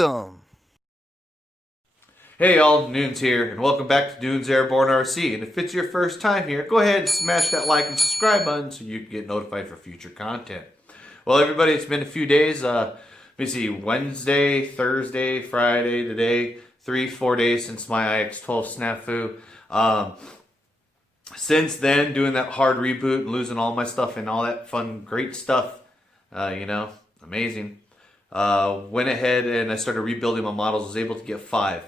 Awesome! Hey y'all, Noons here, and welcome back to Dunes Airborne RC. And if it's your first time here, go ahead and smash that like and subscribe button so you can get notified for future content. Well, everybody, it's been a few days. Let me see, Wednesday, Thursday, Friday, today, 4 days since my IX-12 snafu. Since then, doing that hard reboot and losing all my stuff and all that fun, great stuff, amazing. Went ahead and I started rebuilding my models. Was able to get 5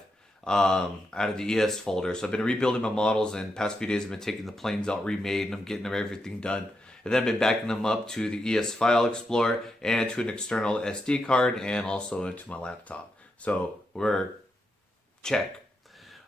out of the ES folder. So I've been rebuilding my models, and past few days I've been taking the planes out, remade, and I'm getting everything done. And then I've been backing them up to the ES File Explorer and to an external SD card and also into my laptop. So we're check.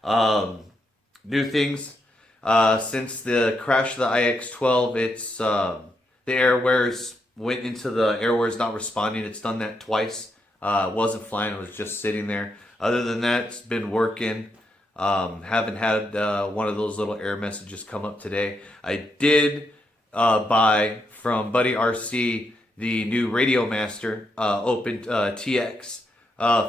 New things. Since the crash of the IX-12, it's the airwares went into the airwares not responding. It's done that twice. It wasn't flying. It was just sitting there. Other than that, it's been working. Haven't had one of those little error messages come up today. I did buy from Buddy RC the new Radio Master Open TX.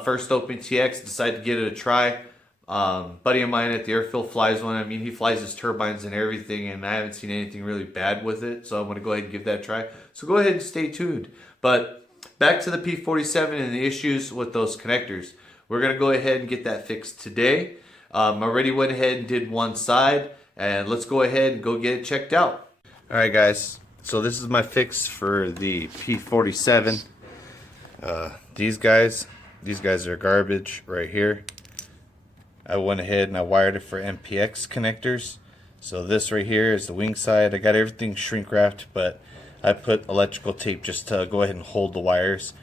First Open TX. Decided to give it a try. Buddy of mine at the airfield flies one. I mean, he flies his turbines and everything, and I haven't seen anything really bad with it. So I'm going to go ahead and give that a try. So go ahead and stay tuned. But back to the P-47 and the issues with those connectors. We're going to go ahead and get that fixed today. I already went ahead and did one side, and let's go ahead and go get it checked out. All right, guys. So this is my fix for the P-47. These guys are garbage right here. I went ahead and I wired it for MPX connectors. So this right here is the wing side. I got everything shrink wrapped, but I put electrical tape just to go ahead and hold the wires,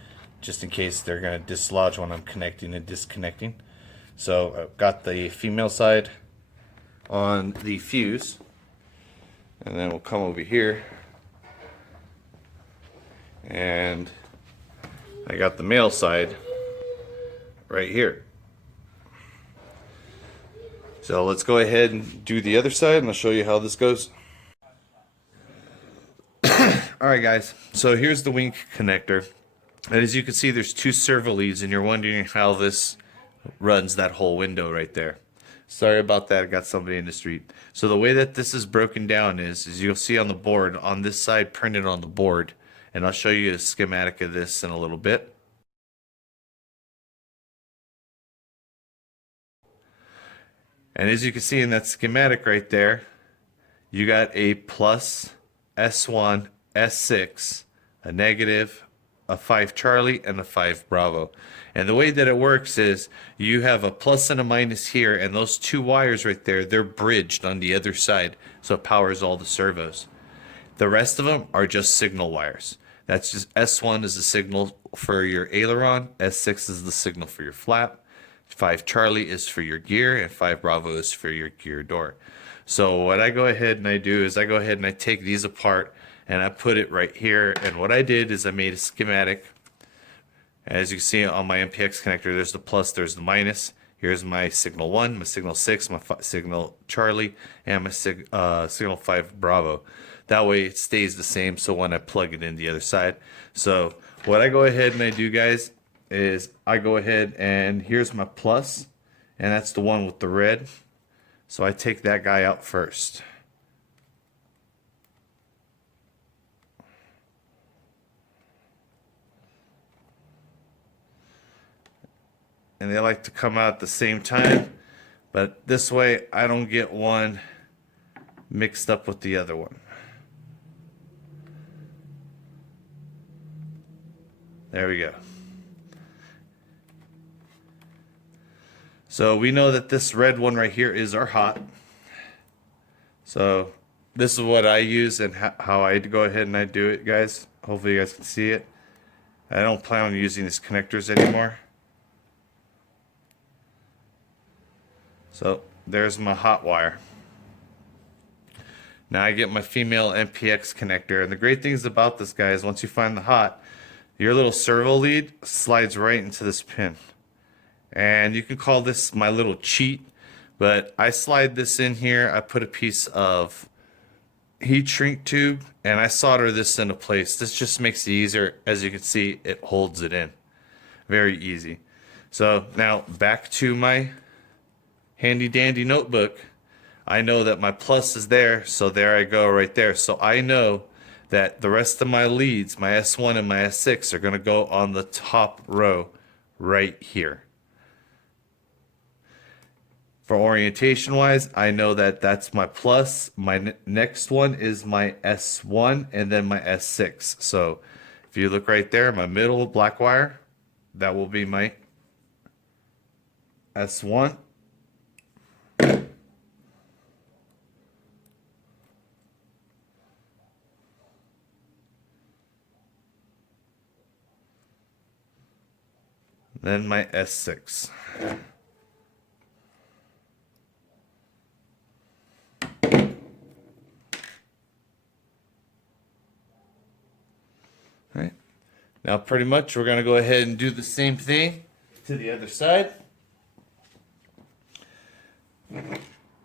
just in case they're going to dislodge when I'm connecting and disconnecting. So I've got the female side on the fuse, and then we'll come over here, and I got the male side right here. So let's go ahead and do the other side, and I'll show you how this goes. Alright guys, so here's the wing connector. And as you can see, there's 2 servo leads, and you're wondering how this runs that whole window right there. Sorry about that, I got somebody in the street. So the way that this is broken down is you'll see on the board, on this side printed on the board, and I'll show you a schematic of this in a little bit. And as you can see in that schematic right there, you got a plus S1, S6, a negative, a 5 Charlie, and a 5 Bravo. And the way that it works is you have a plus and a minus here, and those 2 wires right there, they're bridged on the other side, so it powers all the servos. The rest of them are just signal wires. That's just S1 is the signal for your aileron, S6 is the signal for your flap, 5 Charlie is for your gear, and 5 Bravo is for your gear door. So what I go ahead and I do is I go ahead and I take these apart and I put it right here. And what I did is I made a schematic. As you can see on my MPX connector, there's the plus, there's the minus. Here's my signal 1, my signal 6, my signal Charlie, and my signal 5 Bravo. That way it stays the same, so when I plug it in the other side. So what I go ahead and I do, guys, is I go ahead and here's my plus, and that's the one with the red. So I take that guy out first. And they like to come out at the same time, but this way I don't get one mixed up with the other one. There we go. So we know that this red one right here is our hot. So this is what I use and how I go ahead and I do it, guys. Hopefully you guys can see it. I don't plan on using these connectors anymore. So there's my hot wire. Now I get my female MPX connector, and the great things about this, guy, is once you find the hot, your little servo lead slides right into this pin. And you can call this my little cheat, but I slide this in here. I put a piece of heat shrink tube and I solder this into place. This just makes it easier. As you can see, it holds it in. Very easy. So now back to my handy dandy notebook. I know that my plus is there, so there I go right there. So I know that the rest of my leads, my S1 and my S6, are going to go on the top row right here. For orientation wise, I know that that's my plus. My next one is my S1 and then my S6. So if you look right there, my middle black wire, that will be my S1. Then my S6. All right. Now pretty much we're going to go ahead and do the same thing to the other side.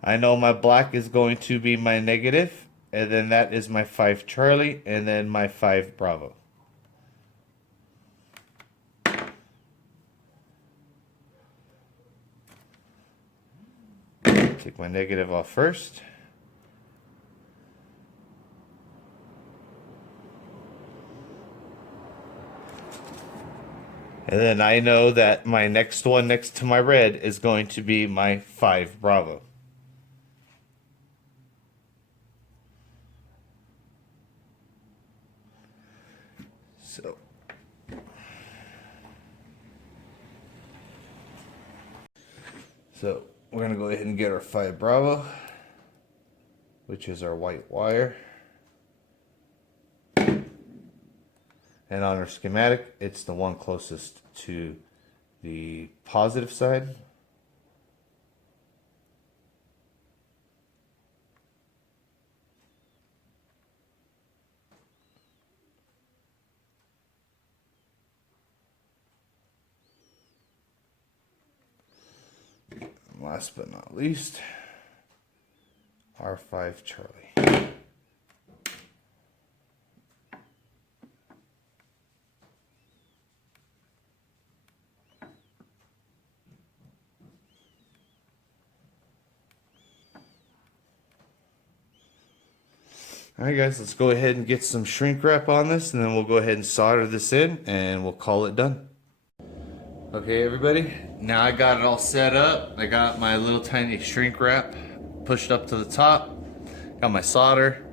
I know my black is going to be my negative, and then that is my 5 Charlie, and then my 5 Bravo. Take my negative off first. And then I know that my next one next to my red is going to be my 5 Bravo. So we're going to go ahead and get our 5 Bravo, which is our white wire. And on our schematic, it's the one closest to the positive side. And last but not least, our 5 Charlie. Alright guys, let's go ahead and get some shrink wrap on this, and then we'll go ahead and solder this in and we'll call it done. Okay everybody, now I got it all set up. I got my little tiny shrink wrap pushed up to the top. Got my solder.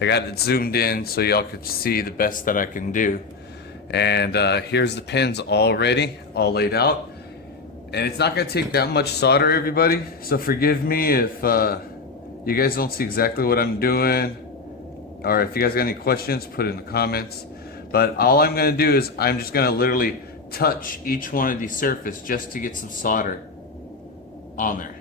I got it zoomed in so y'all could see the best that I can do. And here's the pins all ready, all laid out. And it's not going to take that much solder everybody, so forgive me if you guys don't see exactly what I'm doing. Or if you guys got any questions, put it in the comments. But all I'm going to do is I'm just going to literally touch each one of these surfaces just to get some solder on there.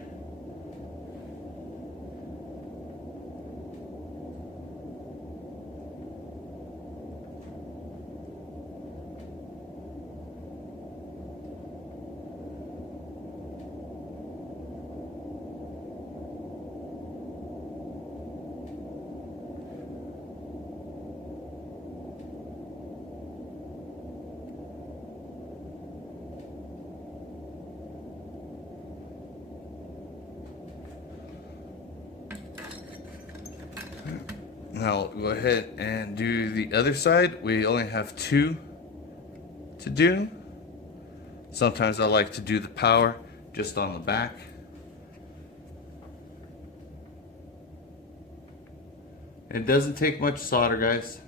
Now we'll go ahead and do the other side. We only have 2 to do. Sometimes I like to do the power just on the back. It doesn't take much solder, guys.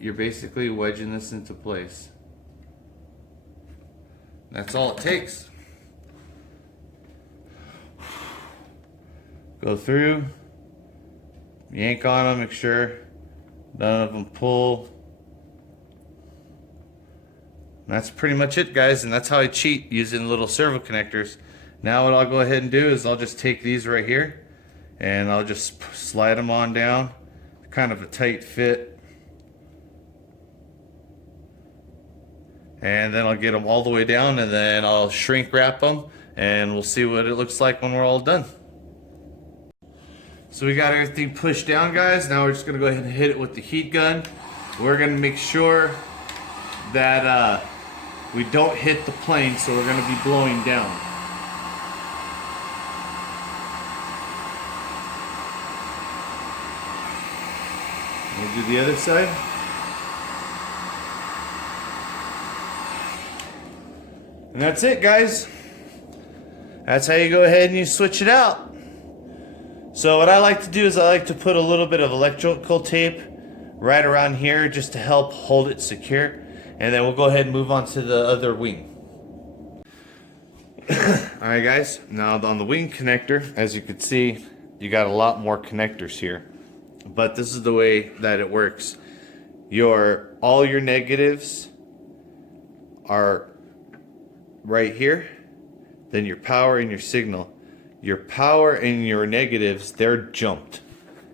You're basically wedging this into place. That's all it takes. Go through, yank on them, make sure none of them pull. And that's pretty much it, guys, and that's how I cheat using little servo connectors. Now what I'll go ahead and do is I'll just take these right here and I'll just slide them on down. Kind of a tight fit. And then I'll get them all the way down, and then I'll shrink wrap them, and we'll see what it looks like when we're all done. So we got everything pushed down, guys. Now we're just gonna go ahead and hit it with the heat gun. We're gonna make sure that we don't hit the plane, so we're going to be blowing down. We'll do the other side. And that's it, guys. That's how you go ahead and you switch it out. So what I like to do is I like to put a little bit of electrical tape right around here just to help hold it secure. And then we'll go ahead and move on to the other wing. Alright guys, now on the wing connector, as you can see, you got a lot more connectors here. But this is the way that it works. All your negatives are right here. Then your power and your signal. Your power and your negatives, they're jumped.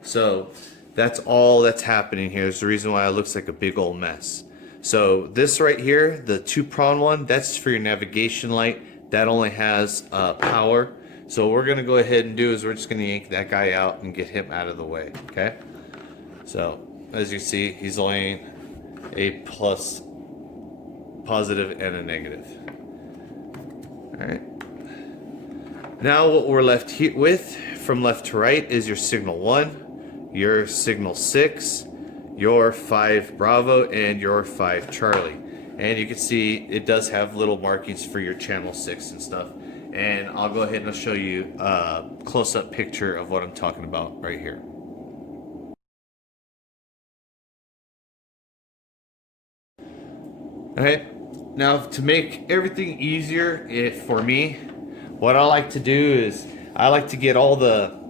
So that's all that's happening here. It's the reason why it looks like a big old mess. So this right here, the 2-prong one, that's for your navigation light. That only has power. So what we're gonna go ahead and do is we're just gonna yank that guy out and get him out of the way, okay? So as you see, he's only a positive and a negative. All right. Now what we're left here with, from left to right, is your signal 1, your signal 6, your 5 Bravo, and your 5 Charlie. And you can see it does have little markings for your channel 6 and stuff. And I'll go ahead and I'll show you a close-up picture of what I'm talking about right here. Okay, now to make everything easier for me, what I like to do is I like to get all the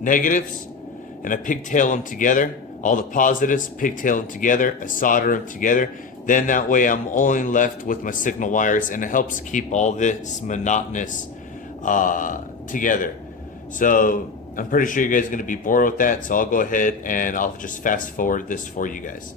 negatives and I pigtail them together. All the positives, pigtail them together, I solder them together. Then that way I'm only left with my signal wires, and it helps keep all this monotonous together. So I'm pretty sure you guys are going to be bored with that, so I'll go ahead and I'll just fast forward this for you guys.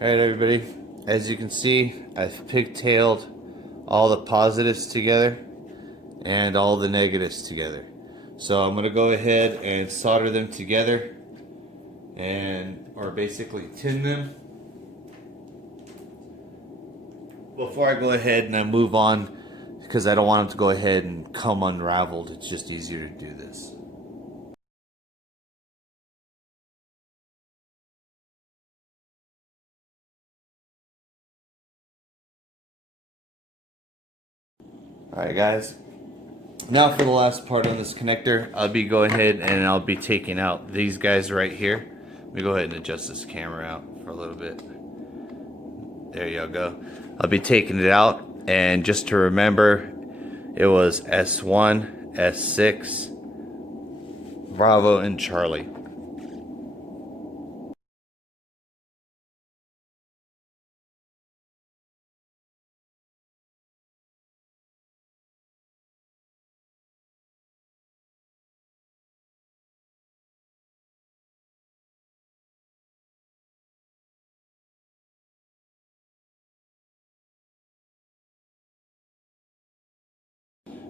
Alright everybody, as you can see, I've pigtailed all the positives together and all the negatives together. So I'm going to go ahead and solder them together, or basically tin them, before I go ahead and I move on, because I don't want them to go ahead and come unraveled. It's just easier to do this. Alright guys, now for the last part on this connector, I'll be going ahead and I'll be taking out these guys right here. Let me go ahead and adjust this camera out for a little bit. There you go. I'll be taking it out, and just to remember, it was S1, S6, Bravo, and Charlie.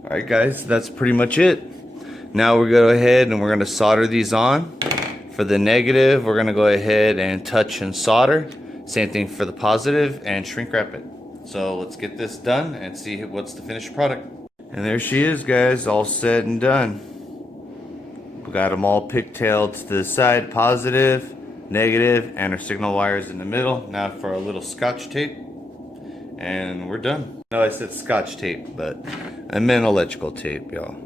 Alright guys, that's pretty much it. Now we're going to go ahead and we're going to solder these on. For the negative, we're going to go ahead and touch and solder. Same thing for the positive, and shrink wrap it. So let's get this done and see what's the finished product. And there she is guys, all said and done. We got them all pigtailed to the side, positive, negative, and our signal wires in the middle. Now for a little scotch tape, and we're done. No, I said scotch tape, but I meant electrical tape, y'all.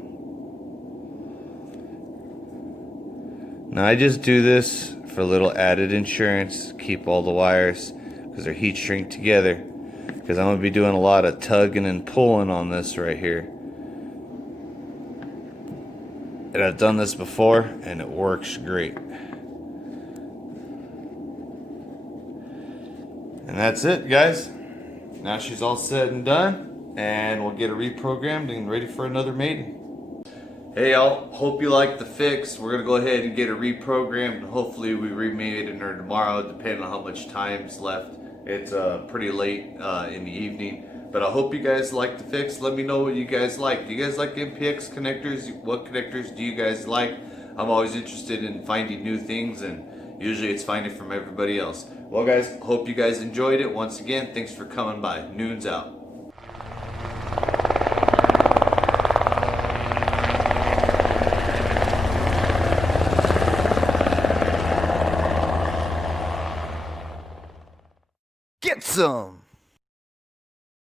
Now I just do this for a little added insurance, keep all the wires, because they're heat shrink together, because I'm going to be doing a lot of tugging and pulling on this right here. And I've done this before, and it works great. And that's it, guys. Now she's all said and done, and we'll get her reprogrammed and ready for another mating. Hey y'all, hope you liked the fix. We're gonna go ahead and get her reprogrammed, and hopefully we remating her tomorrow, depending on how much time's left. It's pretty late in the evening, but I hope you guys like the fix. Let me know what you guys like. Do you guys like MPX connectors? What connectors do you guys like? I'm always interested in finding new things, and usually it's finding from everybody else. Well guys, hope you guys enjoyed it. Once again, thanks for coming by. Noon's out. Get some!